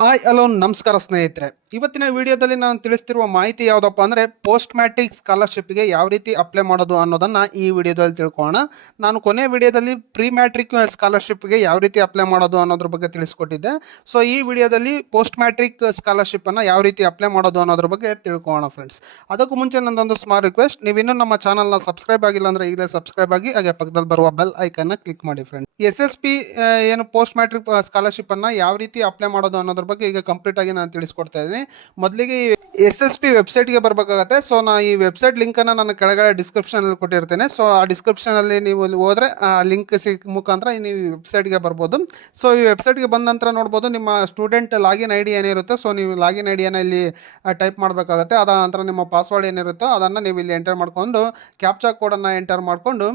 Hi alone ನಮಸ್ಕಾರ ಸ್ನೇಹಿತರೆ. ಇವತ್ತಿನ ವಿಡಿಯೋದಲ್ಲಿ ನಾನು ತಿಳಿಸ್ತಿರುವ ಮಾಹಿತಿ ಯಾವುದಪ್ಪ ಅಂದರೆ ಪೋಸ್ಟ್ ಮ್ಯಾಟ್ರಿಕ್ ಸ್ಕಾಲರ್ಶಿಪ್ಗೆ ಯಾವ ರೀತಿ ಅಪ್ಲೈ ಮಾಡೋದು ಅನ್ನೋದನ್ನು ಈ ವಿಡಿಯೋದಲ್ಲಿ ತಿಳ್ಕೊಳ್ಳೋಣ. ನಾನು ಕೊನೆ ವಿಡಿಯೋದಲ್ಲಿ ಪ್ರೀ ಮ್ಯಾಟ್ರಿಕ್ ಸ್ಕಾಲರ್ಶಿಪ್ಗೆ ಯಾವ ರೀತಿ ಅಪ್ಲೈ ಮಾಡೋದು ಅನ್ನೋದ್ರ ಬಗ್ಗೆ ತಿಳಿಸ್ಕೊಟ್ಟಿದ್ದೆ. ಸೊ ಈ ವಿಡಿಯೋದಲ್ಲಿ ಪೋಸ್ಟ್ ಮ್ಯಾಟ್ರಿಕ್ ಸ್ಕಾಲರ್ಶಿಪ್ಪನ್ನು ಯಾವ ರೀತಿ ಅಪ್ಲೈ ಮಾಡೋದು ಅನ್ನೋದ್ರ ಬಗ್ಗೆ ತಿಳ್ಕೊಳ್ಳೋಣ ಫ್ರೆಂಡ್ಸ್ ಅದಕ್ಕೂ ಮುಂಚೆ ನಂದೊಂದು ಸ್ಮಾಲ್ ರಿಕ್ವೆಸ್ಟ್ ನೀವು ಇನ್ನೂ ನಮ್ಮ ಚಾನಲ್ನ ಸಬ್ಸ್ಕ್ರೈಬ್ ಆಗಿಲ್ಲ ಅಂದರೆ ಈಗಲೇ ಸಬ್ಸ್ಕ್ರೈಬ್ ಆಗಿ, ಹಾಗೆ ಪಕ್ಕದಲ್ಲಿ ಬರುವ ಬೆಲ್ ಐಕನ್ನ ಕ್ಲಿಕ್ ಮಾಡಿ ಫ್ರೆಂಡ್ಸ್ ಎಸ್ ಏನು ಪೋಸ್ಟ್ ಮ್ಯಾಟ್ರಿಕ್ ಸ್ಕಾಲರ್ಶಿಪ್ ಅನ್ನ ಯಾವ ರೀತಿ ಅಪ್ಲೈ ಮಾಡೋದು ಅನ್ನೋದ್ರ ಬಗ್ಗೆ ಈಗ ಕಂಪ್ಲೀಟ್ ಆಗಿ ನಾನು ತಿಳಿಸ್ಕೊಡ್ತಾ ಇದ್ದೀನಿ. ಮೊದಲಿಗೆ ಎಸ್ ಎಸ್ ಪಿ ವೆಬ್ಸೈಟ್ಗೆ ಬರಬೇಕಾಗತ್ತೆ. ಸೊ ನಾ ಈ ವೆಬ್ಸೈಟ್ ಲಿಂಕನ್ನು ನಾನು ಕೆಳಗಡೆ ಡಿಸ್ಕ್ರಿಪ್ಷನಲ್ಲಿ ಕೊಟ್ಟಿರ್ತೇನೆ. ಸೊ ಆ ಡಿಸ್ಕ್ರಿಪ್ಷನಲ್ಲಿ ನೀವು ಹೋದರೆ, ಆ ಲಿಂಕ್ ಸಿಕ್ ಮುಖಾಂತರ ನೀವು ಈ ವೆಬ್ಸೈಟ್ಗೆ ಬರ್ಬೋದು. ಸೊ ಈ ವೆಬ್ಸೈಟ್ಗೆ ಬಂದ ನಂತರ ನೋಡ್ಬೋದು, ನಿಮ್ಮ ಸ್ಟೂಡೆಂಟ್ ಲಾಗಿನ್ ಐ ಡಿ ಏನಿರುತ್ತೆ. ಸೊ ನೀವು ಲಾಗಿನ್ ಐ ಡಿಯನ್ನು ಇಲ್ಲಿ ಟೈಪ್ ಮಾಡಬೇಕಾಗುತ್ತೆ. ಅದ ನಂತರ ನಿಮ್ಮ ಪಾಸ್ವರ್ಡ್ ಏನಿರುತ್ತೋ ಅದನ್ನು ನೀವು ಇಲ್ಲಿ ಎಂಟರ್ ಮಾಡ್ಕೊಂಡು ಕ್ಯಾಪ್ಚಾ ಕೋಡನ್ನು ಎಂಟರ್ ಮಾಡಿಕೊಂಡು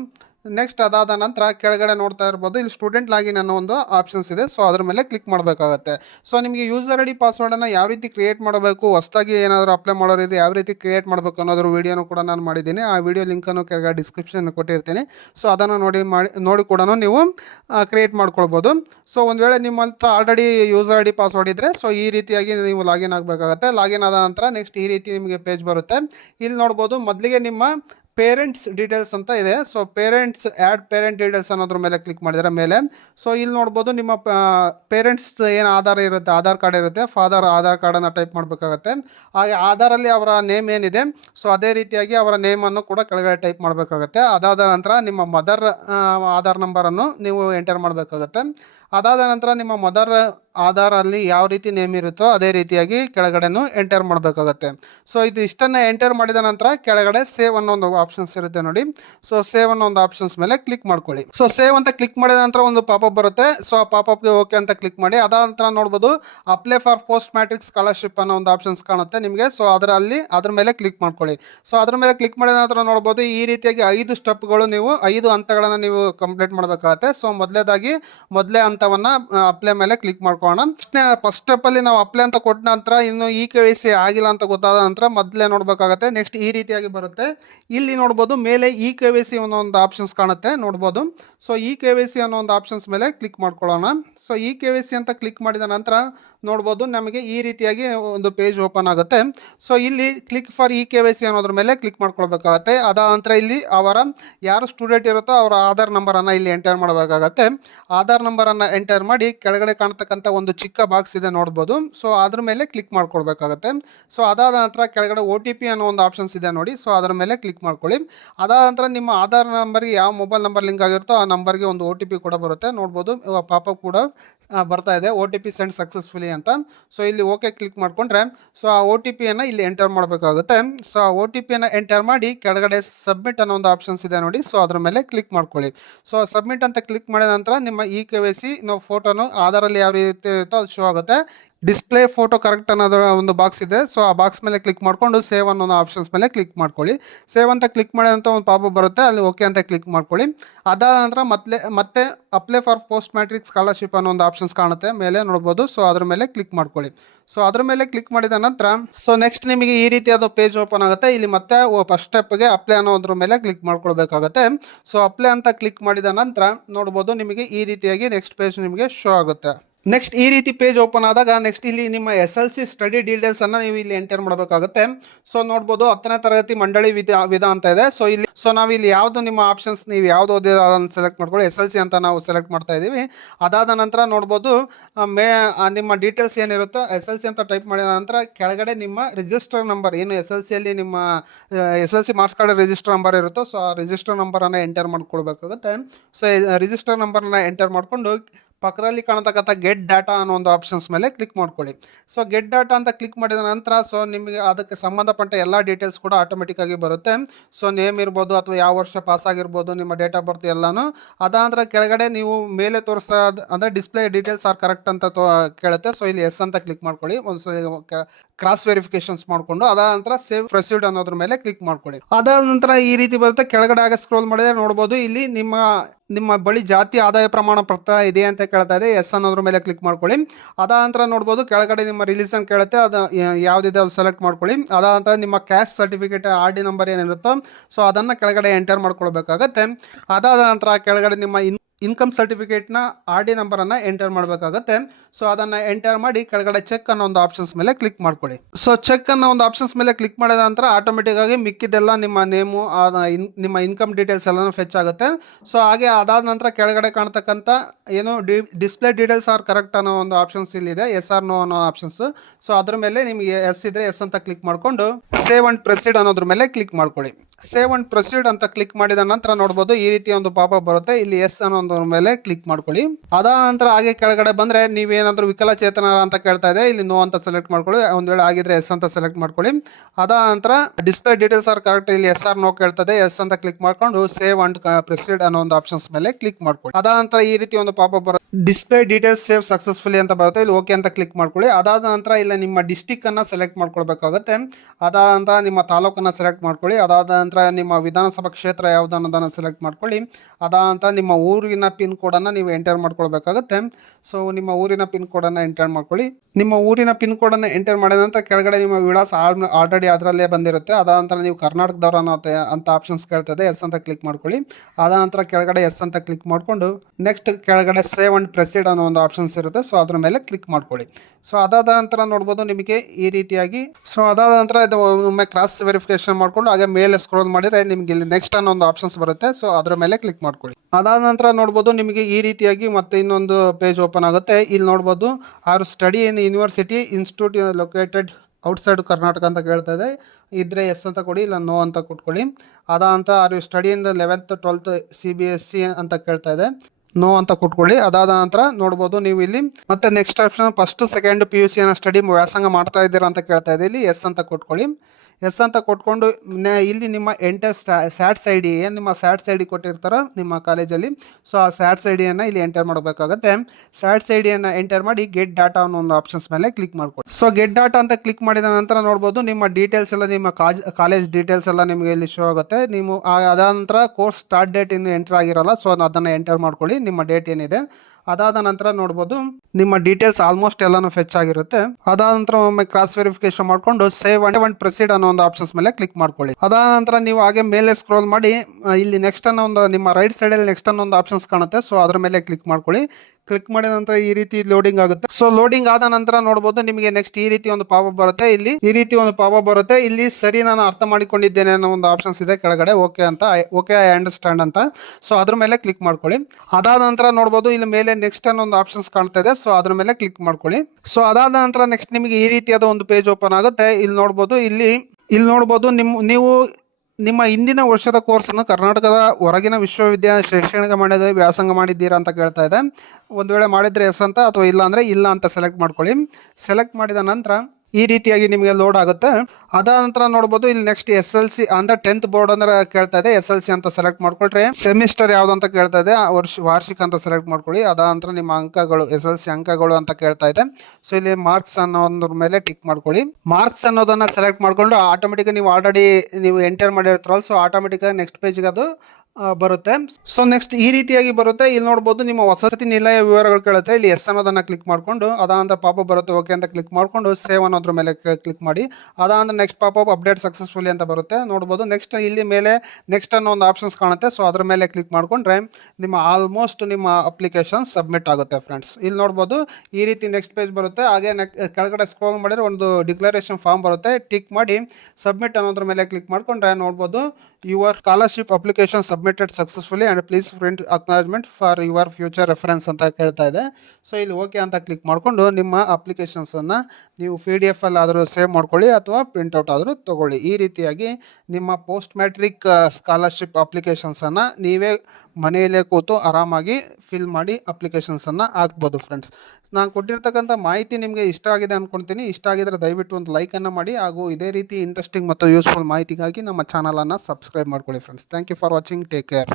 ನೆಕ್ಸ್ಟ್ ಅದಾದ ನಂತರ ಕೆಳಗಡೆ ನೋಡ್ತಾ ಇರ್ಬೋದು, ಇಲ್ಲಿ ಸ್ಟೂಡೆಂಟ್ ಲಾಗಿನ್ ಅನ್ನೋ ಒಂದು ಆಪ್ಷನ್ಸ್ ಇದೆ. ಸೊ ಅದ್ರ ಮೇಲೆ ಕ್ಲಿಕ್ ಮಾಡಬೇಕಾಗತ್ತೆ. ಸೊ ನಿಮಗೆ ಯೂಸರ್ ಐ ಡಿ ಪಾಸ್ವರ್ಡನ್ನು ಯಾವ ರೀತಿ ಕ್ರಿಯೇಟ್ ಮಾಡಬೇಕು, ಹೊಸದಾಗಿ ಏನಾದರೂ ಅಪ್ಲೈ ಮಾಡೋರಿದ್ರೆ ಯಾವ ರೀತಿ ಕ್ರಿಯೇಟ್ ಮಾಡಬೇಕು ಅನ್ನೋದ್ರ ವೀಡಿಯೋನು ಕೂಡ ನಾನು ಮಾಡಿದ್ದೀನಿ. ಆ ವಿಡಿಯೋ ಲಿಂಕನ್ನು ಕೆಳಗಡೆ ಡಿಸ್ಕ್ರಿಪ್ಷನ್ ಕೊಟ್ಟಿರ್ತೀನಿ. ಸೊ ಅದನ್ನು ನೋಡಿ ಮಾಡಿ, ನೋಡಿ ಕೂಡ ನೀವು ಕ್ರಿಯೇಟ್ ಮಾಡ್ಕೊಳ್ಬೋದು. ಸೊ ಒಂದು ವೇಳೆ ನಿಮ್ಮ ಹತ್ರ already user I D password ಇದ್ದರೆ ಸೊ ಈ ರೀತಿಯಾಗಿ ನೀವು ಲಾಗಿನ್ ಆಗಬೇಕಾಗತ್ತೆ. ಲಾಗಿನ್ ಆದ ನಂತರ ನೆಕ್ಸ್ಟ್ ಈ ರೀತಿ ನಿಮಗೆ ಪೇಜ್ ಬರುತ್ತೆ. ಇಲ್ಲಿ ನೋಡ್ಬೋದು, ಮೊದಲಿಗೆ ನಿಮ್ಮ ಪೇರೆಂಟ್ಸ್ ಡೀಟೇಲ್ಸ್ ಅಂತ ಇದೆ. So parents add parent details ಅನ್ನೋದ್ರ ಮೇಲೆ ಕ್ಲಿಕ್ ಮಾಡಿದರೆ ಮೇಲೆ. ಸೊ ಇಲ್ಲಿ ನೋಡ್ಬೋದು ನಿಮ್ಮ ಪೇರೆಂಟ್ಸ್ ಏನು ಆಧಾರ್ ಇರುತ್ತೆ, ಆಧಾರ್ ಕಾರ್ಡ್ ಇರುತ್ತೆ ಫಾದರ್ ಆಧಾರ್ ಕಾರ್ಡನ್ನು ಟೈಪ್ ಮಾಡಬೇಕಾಗತ್ತೆ. ಹಾಗೆ ಆಧಾರಲ್ಲಿ ಅವರ ನೇಮ್ ಏನಿದೆ ಸೊ ಅದೇ ರೀತಿಯಾಗಿ ಅವರ ನೇಮನ್ನು ಕೂಡ ಕೆಳಗಡೆ ಟೈಪ್ ಮಾಡಬೇಕಾಗತ್ತೆ. ಅದಾದ ನಂತರ ನಿಮ್ಮ ಮದರ್ ಆಧಾರ್ ನಂಬರನ್ನು ನೀವು ಎಂಟರ್ ಮಾಡಬೇಕಾಗತ್ತೆ. ಅದಾದ ನಂತರ ನಿಮ್ಮ ಮದರ್ ಆಧಾರಲ್ಲಿ ಯಾವ ರೀತಿ ನೇಮ್ ಇರುತ್ತೋ ಅದೇ ರೀತಿಯಾಗಿ ಕೆಳಗಡೆನೂ ಎಂಟರ್ ಮಾಡಬೇಕಾಗತ್ತೆ. ಸೊ ಇದು ಇಷ್ಟನ್ನು ಎಂಟರ್ ಮಾಡಿದ ನಂತರ ಕೆಳಗಡೆ ಸೇವ್ ಅನ್ನೋ ಒಂದು ಆಪ್ಷನ್ಸ್ ಇರುತ್ತೆ ನೋಡಿ. ಸೊ ಸೇವ್ ಅನ್ನೋ ಒಂದು ಆಪ್ಷನ್ಸ್ ಮೇಲೆ ಕ್ಲಿಕ್ ಮಾಡ್ಕೊಳ್ಳಿ. ಸೊ ಸೇವ್ ಅಂತ ಕ್ಲಿಕ್ ಮಾಡಿದ ನಂತರ ಒಂದು ಪಾಪಪ್ ಬರುತ್ತೆ. ಸೊ ಆ ಪಾಪಪ್ಗೆ ಓಕೆ ಅಂತ ಕ್ಲಿಕ್ ಮಾಡಿ. ಅದಾದ ನಂತರ ನೋಡ್ಬೋದು apply for post matric scholarship ಅನ್ನೋ ಒಂದು ಆಪ್ಷನ್ಸ್ ಕಾಣುತ್ತೆ ನಿಮಗೆ. ಸೊ ಅದರಲ್ಲಿ, ಅದ್ರ ಮೇಲೆ ಕ್ಲಿಕ್ ಮಾಡ್ಕೊಳ್ಳಿ. ಸೊ ಅದ್ರ ಮೇಲೆ ಕ್ಲಿಕ್ ಮಾಡಿದ ನಂತರ ನೋಡ್ಬೋದು ಈ ರೀತಿಯಾಗಿ ಐದು ಸ್ಟೆಪ್ಗಳು ನೀವು, ಐದು ಹಂತಗಳನ್ನು ನೀವು ಕಂಪ್ಲೀಟ್ ಮಾಡಬೇಕಾಗತ್ತೆ. ಸೊ ಮೊದಲೇದಾಗಿ ಮೊದಲೇ ಹಂತವನ್ನು ಅಪ್ಲೈ ಮೇಲೆ ಕ್ಲಿಕ್ ಮಾಡ್ಕೊಳ್ಳೋಣ. ಫಸ್ಟ್ ಸ್ಟೆಪ್ ಅಲ್ಲಿ ನಾವು ಅಪ್ಲೈ ಅಂತ ಕೊಟ್ಟ ನಂತರ ಇನ್ನು ಇ ಕೆ ವೈ ಸಿ ಆಗಿಲ್ಲ ಅಂತ ಗೊತ್ತಾದ ನಂತರ ಮೊದಲೇ ನೋಡಬೇಕಾಗತ್ತೆ. ನೆಕ್ಸ್ಟ್ ಈ ರೀತಿಯಾಗಿ ಬರುತ್ತೆ. ಇಲ್ಲಿ ನೋಡ್ಬೋದು ಮೇಲೆ ಇ ಕೆ ವೈ ಸಿ ಅನ್ನೋ ಒಂದು ಆಪ್ಷನ್ಸ್ ಕಾಣುತ್ತೆ. ನೋಡ್ಬೋದು. So E K Y C ಅನ್ನೋ ಒಂದು ಆಪ್ಷನ್ಸ್ ಮೇಲೆ ಕ್ಲಿಕ್ ಮಾಡ್ಕೊಳ್ಳೋಣ. So E K Y C ಅಂತ ಕ್ಲಿಕ್ ಮಾಡಿದ ನಂತರ ನೋಡ್ಬೋದು ನಮಗೆ ಈ ರೀತಿಯಾಗಿ ಒಂದು ಪೇಜ್ ಓಪನ್ ಆಗುತ್ತೆ. ಸೊ ಇಲ್ಲಿ click for E K Y C ಅನ್ನೋದ್ರ ಮೇಲೆ ಕ್ಲಿಕ್ ಮಾಡ್ಕೊಳ್ಬೇಕಾಗತ್ತೆ. ಅದಾದ ನಂತರ ಇಲ್ಲಿ ಅವರ, ಯಾರು ಸ್ಟೂಡೆಂಟ್ ಇರುತ್ತೋ ಅವರ ಆಧಾರ್ ನಂಬರನ್ನು ಇಲ್ಲಿ ಎಂಟರ್ ಮಾಡಬೇಕಾಗತ್ತೆ. ಆಧಾರ್ ನಂಬರನ್ನು ಎಂಟರ್ ಮಾಡಿ ಕೆಳಗಡೆ ಕಾಣ್ತಕ್ಕಂಥ ಒಂದು ಚಿಕ್ಕ ಬಾಕ್ಸ್ ಇದೆ ನೋಡ್ಬೋದು. ಸೊ ಅದ್ರ ಮೇಲೆ ಕ್ಲಿಕ್ ಮಾಡ್ಕೊಳ್ಬೇಕಾಗತ್ತೆ. ಸೊ ಅದಾದ ನಂತರ ಕೆಳಗಡೆ ಒ ಟಿ ಪಿ ಅನ್ನೋ ಒಂದು ಆಪ್ಷನ್ಸ್ ಇದೆ ನೋಡಿ. ಸೊ ಅದರ ಮೇಲೆ ಕ್ಲಿಕ್ ಮಾಡ್ಕೊಳ್ಳಿ. ಅದಾದ ನಂತರ ನಿಮ್ಮ ಆಧಾರ್ ನಂಬರ್ಗೆ ಯಾವ ಮೊಬೈಲ್ ನಂಬರ್ ಲಿಂಕ್ ಆಗಿರುತ್ತೋ ಆ ನಂಬರ್ಗೆ ಒಂದು ಒ ಟಿ ಪಿ ಕೂಡ ಬರುತ್ತೆ. ನೋಡ್ಬೋದು ಪಾಪ ಕೂಡ ಬರ್ತಾ ಇದೆ. O T P send successfully ಅಂತ. ಸೊ ಇಲ್ಲಿ ಓಕೆ ಕ್ಲಿಕ್ ಮಾಡಿಕೊಂಡ್ರೆ ಸೊ ಆ ಒ ಟಿ ಪಿಯನ್ನು ಇಲ್ಲಿ ಎಂಟರ್ ಮಾಡಬೇಕಾಗುತ್ತೆ. ಸೊ ಆ ಒ ಟಿ ಪಿಯನ್ನು ಎಂಟರ್ ಮಾಡಿ ಕೆಳಗಡೆ ಸಬ್ಮಿಟ್ ಅನ್ನೋ ಒಂದು ಆಪ್ಷನ್ಸ್ ಇದೆ ನೋಡಿ. ಸೊ ಅದ್ರ ಮೇಲೆ ಕ್ಲಿಕ್ ಮಾಡ್ಕೊಳ್ಳಿ. ಸೊ ಸಬ್ಮಿಟ್ ಅಂತ ಕ್ಲಿಕ್ ಮಾಡಿದ ನಂತರ ನಿಮ್ಮ ಇ ಕೆ ವೈ ಸಿ ನಾವು ಫೋಟೋನು ಆಧಾರಲ್ಲಿ ಯಾವ ರೀತಿ ಇರುತ್ತೋ ಅದು ಶೋ ಆಗುತ್ತೆ. ಡಿಸ್ಪ್ಲೇ ಫೋಟೋ ಕರೆಕ್ಟ್ ಅನ್ನೋದು ಒಂದು ಬಾಕ್ಸ್ ಇದೆ. ಸೊ ಆ ಬಾಕ್ಸ್ ಮೇಲೆ ಕ್ಲಿಕ್ ಮಾಡಿಕೊಂಡು ಸೇವ್ ಅನ್ನೋ ಆಪ್ಷನ್ಸ್ ಮೇಲೆ ಕ್ಲಿಕ್ ಮಾಡ್ಕೊಳ್ಳಿ. ಸೇವ್ ಅಂತ ಕ್ಲಿಕ್ ಮಾಡಿದಂಥ ಒಂದು ಪಾಪು ಬರುತ್ತೆ. ಅಲ್ಲಿ ಓಕೆ ಅಂತ ಕ್ಲಿಕ್ ಮಾಡ್ಕೊಳ್ಳಿ. ಅದಾದ ನಂತರ ಮತ್ತೆ ಮತ್ತೆ apply for post matric scholarship ಅನ್ನೋ ಒಂದು ಆಪ್ಷನ್ಸ್ ಕಾಣುತ್ತೆ. ಮೇಲೆ ನೋಡ್ಬೋದು. ಸೊ ಅದ್ರ ಮೇಲೆ ಕ್ಲಿಕ್ ಮಾಡ್ಕೊಳ್ಳಿ. ಸೊ ಅದ್ರ ಮೇಲೆ ಕ್ಲಿಕ್ ಮಾಡಿದ ನಂತರ ಸೊ ನೆಕ್ಸ್ಟ್ ನಿಮಗೆ ಈ ರೀತಿಯಾದ ಪೇಜ್ ಓಪನ್ ಆಗುತ್ತೆ. ಇಲ್ಲಿ ಮತ್ತೆ ಫಸ್ಟ್ ಸ್ಟೆಪ್ಗೆ ಅಪ್ಲೈ ಅನ್ನೋದ್ರ ಮೇಲೆ ಕ್ಲಿಕ್ ಮಾಡ್ಕೊಳ್ಬೇಕಾಗುತ್ತೆ. ಸೊ ಅಪ್ಲೈ ಅಂತ ಕ್ಲಿಕ್ ಮಾಡಿದ ನಂತರ ನೋಡ್ಬೋದು ನಿಮಗೆ ಈ ರೀತಿಯಾಗಿ ನೆಕ್ಸ್ಟ್ ಪೇಜ್ ನಿಮಗೆ ಶೋ ಆಗುತ್ತೆ. ನೆಕ್ಸ್ಟ್ ಈ ರೀತಿ ಪೇಜ್ ಓಪನ್ ಆದಾಗ ನೆಕ್ಸ್ಟ್ ಇಲ್ಲಿ ನಿಮ್ಮ S L C study details ಅನ್ನ ನೀವು ಇಲ್ಲಿ ಎಂಟರ್ ಮಾಡಬೇಕಾಗುತ್ತೆ. ಸೊ ನೋಡ್ಬೋದು ಹತ್ತನೇ ತರಗತಿ ಮಂಡಳಿ ವಿಧ ವಿಧ ಅಂತ ಇದೆ. ಸೊ ಇಲ್ಲಿ ಸೊ ನಾವು ಇಲ್ಲಿ ಯಾವುದು ನಿಮ್ಮ ಆಪ್ಷನ್ಸ್ ನೀವು ಯಾವ್ದು ಓದಿದ ಅದನ್ನು ಸೆಲೆಕ್ಟ್ ಮಾಡ್ಕೊಳ್ಳಿ. ಎಸ್ ಎಲ್ ಸಿ ಅಂತ ನಾವು ಸೆಲೆಕ್ಟ್ ಮಾಡ್ತಾ ಇದ್ದೀವಿ. ಅದಾದ ನಂತರ ನೋಡ್ಬೋದು ಮೇ ನಿಮ್ಮ ಡೀಟೇಲ್ಸ್ ಏನಿರುತ್ತೋ ಎಸ್ ಎಲ್ ಸಿ ಅಂತ ಟೈಪ್ ಮಾಡಿದ ನಂತರ ಕೆಳಗಡೆ ನಿಮ್ಮ ರಿಜಿಸ್ಟರ್ ನಂಬರ್ ಏನು ಎಸ್ ಎಲ್ ಸಿಯಲ್ಲಿ ನಿಮ್ಮ S L C marks card register number ಇರುತ್ತೋ ಸೊ ಆ ರಿಜಿಸ್ಟರ್ ನಂಬರನ್ನು ಎಂಟರ್ ಮಾಡ್ಕೊಳ್ಬೇಕಾಗುತ್ತೆ ಸೊ ರಿಜಿಸ್ಟರ್ ನಂಬರನ್ನ ಎಂಟರ್ ಮಾಡಿಕೊಂಡು ಪಕ್ಕದಲ್ಲಿ ಕಾಣತಕ್ಕಂಥ ಗೆಟ್ ಡಾಟಾ ಅನ್ನೋ ಒಂದು ಆಪ್ಷನ್ಸ್ ಮೇಲೆ ಕ್ಲಿಕ್ ಮಾಡ್ಕೊಳ್ಳಿ. ಸೊ ಗೆಟ್ ಡಾಟಾ ಅಂತ ಕ್ಲಿಕ್ ಮಾಡಿದ ನಂತರ ಸೊ ನಿಮಗೆ ಅದಕ್ಕೆ ಸಂಬಂಧಪಟ್ಟ ಎಲ್ಲ ಡೀಟೇಲ್ಸ್ ಕೂಡ ಆಟೋಮೆಟಿಕ್ಕಾಗಿ ಬರುತ್ತೆ. ಸೊ ನೇಮ್ ಇರ್ಬೋದು ಅಥವಾ ಯಾವ ವರ್ಷ ಪಾಸ್ ಆಗಿರ್ಬೋದು, ನಿಮ್ಮ ಡೇಟ್ ಆಫ್ ಬರ್ತ್ ಎಲ್ಲಾನು. ಅದಾದ್ರ ಕೆಳಗಡೆ ನೀವು ಮೇಲೆ ತೋರಿಸ ಅಂದರೆ ಡಿಸ್ಪ್ಲೇ ಡೀಟೇಲ್ಸ್ ಆರ್ ಕರೆಕ್ಟ್ ಅಂತ ಕೇಳುತ್ತೆ. ಸೊ ಇಲ್ಲಿ ಎಸ್ ಅಂತ ಕ್ಲಿಕ್ ಮಾಡ್ಕೊಳ್ಳಿ. ಒಂದು ಕ್ರಾಸ್ ವೆರಿಫಿಕೇಶನ್ಸ್ ಮಾಡಿಕೊಂಡು ಅದಾದ ನಂತರ ಸೇವ್ ಪ್ರೊಸೀಡ್ ಅನ್ನೋದ್ರ ಮೇಲೆ ಕ್ಲಿಕ್ ಮಾಡ್ಕೊಳ್ಳಿ. ಅದಾದ ನಂತರ ಈ ರೀತಿ ಬರುತ್ತೆ. ಕೆಳಗಡೆ ಆಗ ಸ್ಕ್ರೋಲ್ ಮಾಡಿದ್ರೆ ನೋಡ್ಬೋದು. ಇಲ್ಲಿ ನಿಮ್ಮ ನಿಮ್ಮ ಬಳಿ ಜಾತಿ ಆದಾಯ ಪ್ರಮಾಣ ಪತ್ರ ಇದೆ ಅಂತ ಕೇಳ್ತಾ ಇದೆ ಎಸ್ ಅನ್ನೋದ್ರ ಮೇಲೆ ಕ್ಲಿಕ್ ಮಾಡ್ಕೊಳ್ಳಿ. ಅದಾದ ನಂತರ ನೋಡ್ಬೋದು, ಕೆಳಗಡೆ ನಿಮ್ಮ ರಿಲೀಸನ್ ಕೇಳುತ್ತೆ, ಅದು ಯಾವ್ದಿದೆ ಅದು ಸೆಲೆಕ್ಟ್ ಮಾಡ್ಕೊಳ್ಳಿ. ಅದಾದ ನಂತರ ನಿಮ್ಮ caste certificate R D number ಏನಿರುತ್ತೋ so ಅದನ್ನು ಕೆಳಗಡೆ ಎಂಟರ್ ಮಾಡ್ಕೊಳ್ಬೇಕಾಗತ್ತೆ. ಅದಾದ ನಂತರ ಕೆಳಗಡೆ ನಿಮ್ಮ ಇನ್ ಇನ್ಕಮ್ ಸರ್ಟಿಫಿಕೇಟ್ನ ಆರ್ ಡಿ ನಂಬರನ್ನು ಎಂಟರ್ ಮಾಡಬೇಕಾಗುತ್ತೆ. ಸೊ ಅದನ್ನು ಎಂಟರ್ ಮಾಡಿ ಕೆಳಗಡೆ ಚೆಕ್ ಅನ್ನೋ ಒಂದು ಆಪ್ಷನ್ಸ್ ಮೇಲೆ ಕ್ಲಿಕ್ ಮಾಡ್ಕೊಳ್ಳಿ. ಸೊ ಚೆಕ್ ಅನ್ನೋ ಒಂದು ಆಪ್ಷನ್ಸ್ ಮೇಲೆ ಕ್ಲಿಕ್ ಮಾಡಿದ ನಂತರ ಆಟೋಮೆಟಿಕ್ ಆಗಿ ಮಿಕ್ಕಿದೆಲ್ಲ ನಿಮ್ಮ ನೇಮು ನಿಮ್ಮ ಇನ್ಕಮ್ ಡೀಟೇಲ್ಸ್ ಎಲ್ಲನೂ ಫೆಚ್ ಆಗುತ್ತೆ. ಸೊ ಹಾಗೆ ಅದಾದ ನಂತರ ಕೆಳಗಡೆ ಕಾಣ್ತಕ್ಕಂಥ ಏನು D display details are correct ಅನ್ನೋ ಒಂದು ಆಪ್ಷನ್ಸ್ ಇಲ್ಲಿದೆ. ಎಸ್ ಆರ್ ನೋ ಅನ್ನೋ ಆಪ್ಷನ್ಸ್ ಸೊ ಅದ್ರ ಮೇಲೆ ನಿಮಗೆ ಎಸ್ ಇದ್ರೆ ಎಸ್ ಅಂತ ಕ್ಲಿಕ್ ಮಾಡಿಕೊಂಡು ಸೇವ್ ಅಂಡ್ ಪ್ರೊಸೀಡ್ ಅನ್ನೋದ್ರ ಮೇಲೆ ಕ್ಲಿಕ್ ಮಾಡ್ಕೊಳ್ಳಿ. ಸೇವ್ ಅಂಡ್ ಪ್ರೊಸೀಡ್ ಅಂತ ಕ್ಲಿಕ್ ಮಾಡಿದ ನಂತರ ನೋಡಬಹುದು ಈ ರೀತಿ ಒಂದು ಪಾಪ ಬರುತ್ತೆ. ಇಲ್ಲಿ ಎಸ್ ಅನ್ನೋದ್ರ ಮೇಲೆ ಕ್ಲಿಕ್ ಮಾಡ್ಕೊಳ್ಳಿ. ಅದಾದ ನಂತರ ಹಾಗೆ ಕೆಳಗಡೆ ಬಂದ್ರೆ ನೀವೇನಾದ್ರೂ ವಿಕಲಚೇತನ ಅಂತ ಕೇಳ್ತಾ ಇದೆ. ಇಲ್ಲಿ ನೋ ಅಂತ ಸೆಲೆಕ್ಟ್ ಮಾಡ್ಕೊಳ್ಳಿ. ಒಂದ್ ವೇಳೆ ಆಗಿದ್ರೆ ಎಸ್ ಅಂತ ಸೆಲೆಕ್ಟ್ ಮಾಡ್ಕೊಳ್ಳಿ. ಅದಾದ ನಂತರ ಡಿಸ್ಪ್ಲೇ ಡೀಟೇಲ್ಸ್ ಆರ್ ಕರೆಕ್ಟ್ ಇಲ್ಲಿ ಎಸ್ ಆರ್ ನೋ ಕೇಳ್ತದೆ. ಎಸ್ ಅಂತ ಕ್ಲಿಕ್ ಮಾಡ್ಕೊಂಡು ಸೇವ್ ಅಂಡ್ ಪ್ರೊಸೀಡ್ ಅನ್ನೋ ಒಂದು ಆಪ್ಷನ್ಸ್ ಮೇಲೆ ಕ್ಲಿಕ್ ಮಾಡ್ಕೊಳ್ಳಿ. ಅದಾದ ನಂತರ ಈ ರೀತಿ ಒಂದು ಪಾಪ ಬರುತ್ತೆ. ಡಿಸ್ಪ್ಲೇ ಡೀಟೇಲ್ಸ್ ಸೇವ್ ಸಕ್ಸಸ್ಫುಲಿ ಅಂತ ಬರುತ್ತೆ. ಇಲ್ಲಿ ಓಕೆ ಅಂತ ಕ್ಲಿಕ್ ಮಾಡ್ಕೊಳ್ಳಿ. ಅದಾದ ನಂತರ ಇಲ್ಲ ನಿಮ್ಮ ಡಿಸ್ಟಿಕ್ ಅನ್ನ ಸೆಲೆಕ್ಟ್ ಮಾಡ್ಕೊಳ್ಬೇಕಾಗುತ್ತೆ. ಅದಾದ ನಂತರ ನಿಮ್ಮ ತಾಲೂಕನ್ನು ಸೆಲೆಕ್ಟ್ ಮಾಡ್ಕೊಳ್ಳಿ. ಅದಾದ ನಂತರ ನಿಮ್ಮ ವಿಧಾನಸಭಾ ಕ್ಷೇತ್ರ ಯಾವ್ದು ಅನ್ನೋದನ್ನ ಸೆಲೆಕ್ಟ್ ಮಾಡ್ಕೊಳ್ಳಿ. ಅದಾದ ನಂತರ ನಿಮ್ಮ ಊರಿನ ಪಿನ್ ಕೋಡನ್ನು ನೀವು ಎಂಟರ್ ಮಾಡ್ಕೊಳ್ಬೇಕಾಗುತ್ತೆ. ಸೊ ನಿಮ್ಮ ಊರಿನ ಪಿನ್ ಕೋಡನ್ನು ಎಂಟರ್ ಮಾಡ್ಕೊಳ್ಳಿ. ನಿಮ್ಮ ಊರಿನ ಪಿನ್ ಕೋಡನ್ನು ಎಂಟರ್ ಮಾಡಿದ ನಂತರ ಕೆಳಗಡೆ ನಿಮ್ಮ ವಿಳಾಸ ಆಲ್ರೆಡಿ ಅದರಲ್ಲೇ ಬಂದಿರುತ್ತೆ. ಅದಾದ ನಂತರ ನೀವು ಕರ್ನಾಟಕದವರ ಅನ್ನೋ ಅಂತ ಆಪ್ಷನ್ಸ್ ಕೇಳ್ತದೆ. ಎಸ್ ಅಂತ ಕ್ಲಿಕ್ ಮಾಡ್ಕೊಳ್ಳಿ. ಅದಾದ ನಂತರ ಕೆಳಗಡೆ ಎಸ್ ಅಂತ ಕ್ಲಿಕ್ ಮಾಡಿಕೊಂಡು ನೆಕ್ಸ್ಟ್ ಕೆಳಗಡೆ ಸೇವ್ ಅಂಡ್ ಪ್ರೆಸಿಡ್ ಅನ್ನೋ ಒಂದು ಆಪ್ಷನ್ಸ್ ಇರುತ್ತೆ. ಸೊ ಅದ್ರ ಮೇಲೆ ಕ್ಲಿಕ್ ಮಾಡ್ಕೊಳ್ಳಿ. ಸೊ ಅದಾದ ನಂತರ ನೋಡ್ಬೋದು ನಿಮಗೆ ಈ ರೀತಿಯಾಗಿ. ಸೊ ಅದಾದ ನಂತರ ಇದು ಒಮ್ಮೆ ಕ್ರಾಸ್ ವೆರಿಫಿಕೇಶನ್ ಮಾಡ್ಕೊಂಡು ಹಾಗೆ ಮೇಲೆ ಸ್ಕ್ರೋಲ್ ಮಾಡಿದ್ರೆ ನಿಮಗೆ ಇಲ್ಲಿ ನೆಕ್ಸ್ಟ್ ಅನ್ನೋ ಒಂದು ಆಪ್ಷನ್ಸ್ ಬರುತ್ತೆ. ಸೊ ಅದರ ಮೇಲೆ ಕ್ಲಿಕ್ ಮಾಡ್ಕೊಳ್ಳಿ. ಅದಾದ ನಂತರ ನೋಡ್ಬೋದು ನಿಮಗೆ ಈ ರೀತಿಯಾಗಿ ಮತ್ತೆ ಇನ್ನೊಂದು ಪೇಜ್ ಓಪನ್ ಆಗುತ್ತೆ. ಇಲ್ಲಿ ನೋಡ್ಬೋದು are study in university institute located outside Karnataka ಅಂತ ಕೇಳ್ತಾ ಇದೆ. ಇದ್ರೆ ಎಸ್ ಅಂತ ಕೊಡಿ, ಇಲ್ಲ ನೋ ಅಂತ ಕೊಟ್ಕೊಳ್ಳಿ. ಅದ ಅಂತ are you study in eleventh twelfth C B S C ಅಂತ ಕೇಳ್ತಾ ಇದೆ. ನೋ ಅಂತ ಕೊಟ್ಕೊಳ್ಳಿ. ಅದಾದ ನಂತರ ನೋಡ್ಬೋದು ನೀವು ಇಲ್ಲಿ. ಮತ್ತೆ next option first second P U C study ವ್ಯಾಸಂಗ ಮಾಡ್ತಾ ಇದ್ದೀರಾ ಅಂತ ಕೇಳ್ತಾ ಇದೆ ಇಲ್ಲಿ ಎಸ್ ಅಂತ ಕೊಟ್ಕೊಳ್ಳಿ. ಎಸ್ ಅಂತ ಕೊಟ್ಕೊಂಡು ಇಲ್ಲಿ ನಿಮ್ಮ ಎಂಟರ್ ಸ್ಯಾಟ್ಸ್ ಐ ಡಿ ಏನು ನಿಮ್ಮ ಸ್ಯಾಟ್ಸ್ ಐ ಡಿ ಕೊಟ್ಟಿರ್ತಾರೋ ನಿಮ್ಮ ಕಾಲೇಜಲ್ಲಿ. ಸೊ, ಆ ಸ್ಯಾಟ್ಸ್ ಐ ಡಿಯನ್ನು ಇಲ್ಲಿ ಎಂಟರ್ ಮಾಡಬೇಕಾಗುತ್ತೆ. ಸ್ಯಾಟ್ಸ್ ಐ ಡಿಯನ್ನು ಎಂಟರ್ ಮಾಡಿ ಗೆಟ್ ಡಾಟಾ ಅನ್ನೋ ಒಂದು ಆಪ್ಷನ್ಸ್ ಮೇಲೆ ಕ್ಲಿಕ್ ಮಾಡ್ಕೊಡಿ ಸೊ ಗೆಟ್ ಡಾಟಾ ಅಂತ ಕ್ಲಿಕ್ ಮಾಡಿದ ನಂತರ ನೋಡ್ಬೋದು, ನಿಮ್ಮ ಡೀಟೇಲ್ಸ್ ಎಲ್ಲ, ನಿಮ್ಮ ಕಾಲೇಜ್ ಡೀಟೇಲ್ಸ್ ಎಲ್ಲ ನಿಮಗೆ ಇಲ್ಲಿ ಶೋ ಆಗುತ್ತೆ. ನೀವು ಅದಾದ ನಂತರ ಕೋರ್ಸ್ ಸ್ಟಾರ್ಟ್ ಡೇಟ್ ಇನ್ನು ಎಂಟರ್ ಆಗಿರಲ್ಲ, ಸೊ, ಅದನ್ನು ಎಂಟರ್ ಮಾಡ್ಕೊಳ್ಳಿ. ನಿಮ್ಮ ಡೇಟ್ ಏನಿದೆ? ಅದಾದ ನಂತರ ನೋಡ್ಬೋದು ನಿಮ್ಮ ಡೀಟೇಲ್ಸ್ ಆಲ್ಮೋಸ್ಟ್ ಎಲ್ಲಾನು ಫೆಚ್ ಆಗಿರುತ್ತೆ. ಅದಾದ ನಂತರ ಒಮ್ಮೆ ಕ್ರಾಸ್ ವೆರಿಫಿಕೇಶನ್ ಮಾಡ್ಕೊಂಡು ಸೇವ್ ಅಂಡ್ ಅಂಡ್ ಪ್ರೊಸೀಡ್ ಅನ್ನೋ ಒಂದು ಆಪ್ಷನ್ಸ್ ಮೇಲೆ ಕ್ಲಿಕ್ ಮಾಡ್ಕೊಳ್ಳಿ. ಅದಾದ ನಂತರ ನೀವು ಹಾಗೆ ಮೇಲೆ ಸ್ಕ್ರೋಲ್ ಮಾಡಿ ಇಲ್ಲಿ ನೆಕ್ಸ್ಟ್ ಅನ್ನೋ ಒಂದು ನಿಮ್ಮ ರೈಟ್ ಸೈಡಲ್ಲಿ ನೆಕ್ಸ್ಟ್ ಅನ್ನೋ ಒಂದು ಆಪ್ಷನ್ಸ್ ಕಾಣುತ್ತೆ. ಸೊ ಅದ್ರ ಮೇಲೆ ಕ್ಲಿಕ್ ಮಾಡ್ಕೊಳ್ಳಿ. ಕ್ಲಿಕ್ ಮಾಡಿದ ನಂತರ ಈ ರೀತಿ ಲೋಡಿಂಗ್ ಆಗುತ್ತೆ. ಸೊ ಲೋಡಿಂಗ್ ಆದ ನಂತರ ನೋಡಬಹುದು ನಿಮಗೆ ನೆಕ್ಸ್ಟ್ ಈ ರೀತಿ ಒಂದು ಪಾಪ ಬರುತ್ತೆ. ಇಲ್ಲಿ ಈ ರೀತಿ ಒಂದು ಪಾಪ ಬರುತ್ತೆ. ಇಲ್ಲಿ ಸರಿ ನಾನು ಅರ್ಥ ಮಾಡಿಕೊಂಡಿದ್ದೇನೆ ಅನ್ನೋ ಒಂದು ಆಪ್ಷನ್ಸ್ ಇದೆ ಕೆಳಗಡೆ. ಓಕೆ ಅಂತ ಓಕೆ ಐ ಅಂಡರ್ಸ್ಟ್ಯಾಂಡ್ ಅಂತ. ಸೊ ಅದ್ರ ಮೇಲೆ ಕ್ಲಿಕ್ ಮಾಡ್ಕೊಳ್ಳಿ. ಅದಾದ ನಂತರ ನೋಡಬಹುದು ಇಲ್ಲಿ ಮೇಲೆ ನೆಕ್ಸ್ಟ್ ಅನ್ನೋ ಒಂದು ಆಪ್ಷನ್ಸ್ ಕಾಣ್ತಾ ಇದೆ. ಸೊ ಅದ್ರ ಮೇಲೆ ಕ್ಲಿಕ್ ಮಾಡ್ಕೊಳ್ಳಿ. ಸೊ ಅದಾದ ನಂತರ ನೆಕ್ಸ್ಟ್ ನಿಮಗೆ ಈ ರೀತಿಯಾದ ಒಂದು ಪೇಜ್ ಓಪನ್ ಆಗುತ್ತೆ. ಇಲ್ಲಿ ನೋಡಬಹುದು ಇಲ್ಲಿ ಇಲ್ಲಿ ನೋಡಬಹುದು ನಿಮ್, ನೀವು ನಿಮ್ಮ ಹಿಂದಿನ ವರ್ಷದ ಕೋರ್ಸನ್ನು ಕರ್ನಾಟಕದ ಹೊರಗಿನ ವಿಶ್ವವಿದ್ಯಾಲಯ ಶೈಕ್ಷಣಿಕ ಮಾಡಿದ ವ್ಯಾಸಂಗ ಮಾಡಿದ್ದೀರಾ ಅಂತ ಕೇಳ್ತಾ ಇದೆ. ಒಂದು ವೇಳೆ ಮಾಡಿದ್ರೆ ಎಸ್ ಅಂತ ಅಥವಾ ಇಲ್ಲ ಅಂದರೆ ಇಲ್ಲ ಅಂತ ಸೆಲೆಕ್ಟ್ ಮಾಡ್ಕೊಳ್ಳಿ. ಸೆಲೆಕ್ಟ್ ಮಾಡಿದ ನಂತರ ಈ ರೀತಿಯಾಗಿ ನಿಮಗೆ ಲೋಡ್ ಆಗುತ್ತೆ. ಅದಾದ ನಂತರ ನೋಡ್ಬೋದು, ಇಲ್ಲಿ ನೆಕ್ಸ್ಟ್ ಎಸ್ ಎಲ್ ಸಿ ಅಂದ್ರೆ ಟೆಂತ್ ಬೋರ್ಡ್ ಅಂದ್ರೆ ಕೇಳ್ತಾ ಇದೆ. ಎಸ್ ಎಲ್ ಸಿ ಅಂತ ಸೆಲೆಕ್ಟ್ ಮಾಡ್ಕೊಳ್ರಿ. ಸೆಮಿಸ್ಟರ್ ಯಾವ್ದು ಅಂತ ಕೇಳ್ತಾ ಇದೆ. ವರ್ಷ, ವಾರ್ಷಿಕ ಅಂತ ಸೆಲೆಕ್ಟ್ ಮಾಡ್ಕೊಳ್ಳಿ. ಅದಾದ ನಂತರ ನಿಮ್ಮ ಅಂಕಗಳು ಎಸ್ ಎಲ್ ಸಿ ಅಂಕಗಳು ಅಂತ ಕೇಳ್ತಾ ಇದೆ. ಸೊ ಇಲ್ಲಿ ಮಾರ್ಕ್ಸ್ ಅನ್ನೋದ್ರ ಮೇಲೆ ಟಿಕ್ ಮಾಡ್ಕೊಳ್ಳಿ. ಮಾರ್ಕ್ಸ್ ಅನ್ನೋದನ್ನ ಸೆಲೆಕ್ಟ್ ಮಾಡ್ಕೊಂಡು ಆಟೋಮೆಟಿಕ್ ನೀವು ಆಲ್ರೆಡಿ ನೀವು ಎಂಟರ್ ಮಾಡಿರ್ತಾರಲ್ಲ ಸೊ ಆಟೋಮೆಟಿಕ್ ನೆಕ್ಸ್ಟ್ ಪೇಜ್ಗೆ ಅದು ಬರುತ್ತೆ. ಸೊ ನೆಕ್ಸ್ಟ್ ಈ ರೀತಿಯಾಗಿ ಬರುತ್ತೆ. ಇಲ್ಲಿ ನೋಡ್ಬೋದು ನಿಮ್ಮ ವಸತಿ ನಿಲಯ ವಿವರಗಳು ಕೇಳುತ್ತೆ. ಇಲ್ಲಿ ಎಸ್ ಅನ್ನೋದನ್ನ ಕ್ಲಿಕ್ ಮಾಡ್ಕೊಂಡು ಅದಾದ ಪಾಪ ಬರುತ್ತೆ ಓಕೆ ಅಂತ ಕ್ಲಿಕ್ ಮಾಡ್ಕೊಂಡು ಸೇವ್ ಅನ್ನೋದ್ರ ಮೇಲೆ ಕ್ಲಿಕ್ ಮಾಡಿ. ಅದಾದ ನೆಕ್ಸ್ಟ್ ಪಾಪ ಅಪ್ಡೇಟ್ ಸಕ್ಸಸ್ಫುಲಿ ಅಂತ ಬರುತ್ತೆ. ನೋಡ್ಬೋದು ನೆಕ್ಸ್ಟ್ ಇಲ್ಲಿ ಮೇಲೆ ನೆಕ್ಸ್ಟ್ ಅನ್ನೋ ಒಂದು ಆಪ್ಷನ್ಸ್ ಕಾಣುತ್ತೆ. ಸೊ ಅದ್ರ ಮೇಲೆ ಕ್ಲಿಕ್ ಮಾಡ್ಕೊಂಡ್ರೆ ನಿಮ್ಮ ಆಲ್ಮೋಸ್ಟ್ ನಿಮ್ಮ ಅಪ್ಲಿಕೇಶನ್ ಸಬ್ಮಿಟ್ ಆಗುತ್ತೆ ಫ್ರೆಂಡ್ಸ್ ಇಲ್ಲಿ ನೋಡ್ಬೋದು ಈ ರೀತಿ ನೆಕ್ಸ್ಟ್ ಪೇಜ್ ಬರುತ್ತೆ. ಹಾಗೆ ಕೆಳಗಡೆ ಸ್ಕ್ರೋಲ್ ಮಾಡಿದ್ರೆ ಒಂದು ಡಿಕ್ಲರೇಷನ್ ಫಾರ್ಮ್ ಬರುತ್ತೆ. ಟಿಕ್ ಮಾಡಿ ಸಬ್ಮಿಟ್ ಅನ್ನೋದ್ರ ಮೇಲೆ ಕ್ಲಿಕ್ ಮಾಡ್ಕೊಂಡ್ರೆ ನೋಡ್ಬೋದು your scholarship application submitted successfully and please print acknowledgement for your future reference ಅಂತ ಕೇಳ್ತಾ ಇದೆ. ಸೊ ಇಲ್ಲಿ ಓಕೆ ಅಂತ ಕ್ಲಿಕ್ ಮಾಡಿಕೊಂಡು ನಿಮ್ಮ ಅಪ್ಲಿಕೇಶನ್ಸನ್ನು ನೀವು ಪಿ ಡಿ ಎಫ್ ಆದರೂ ಸೇವ್ ಮಾಡ್ಕೊಳ್ಳಿ ಅಥವಾ ಪ್ರಿಂಟ್ಔಟ್ ಆದರೂ ತೊಗೊಳ್ಳಿ. ಈ ರೀತಿಯಾಗಿ ನಿಮ್ಮ ಪೋಸ್ಟ್ ಮ್ಯಾಟ್ರಿಕ್ ಸ್ಕಾಲರ್ಶಿಪ್ ಅಪ್ಲಿಕೇಶನ್ಸನ್ನು ನೀವೇ ಮನೆಯಲ್ಲೇ ಕೂತು ಆರಾಮಾಗಿ ಫಿಲ್ ಮಾಡಿ ಅಪ್ಲಿಕೇಶನ್ಸನ್ನು ಹಾಕ್ಬೋದು ಫ್ರೆಂಡ್ಸ್ ನಾನು ಕೊಟ್ಟಿರ್ತಕ್ಕಂಥ ಮಾಹಿತಿ ನಿಮಗೆ ಇಷ್ಟ ಆಗಿದೆ ಅಂದ್ಕೊಳ್ತೀನಿ ಇಷ್ಟ ಆಗಿದ್ರೆ ದಯವಿಟ್ಟು ಒಂದು ಲೈಕನ್ನು ಮಾಡಿ ಹಾಗೂ ಇದೇ ರೀತಿ ಇಂಟ್ರೆಸ್ಟಿಂಗ್ ಮತ್ತು ಯೂಸ್ಫುಲ್ ಮಾಹಿತಿಗಾಗಿ ನಮ್ಮ ಚಾನಲನ್ನು ಸಬ್ಸ್ಕ್ರೈಬ್ ಮಾಡ್ಕೊಳ್ಳಿ friends thank you for watching take care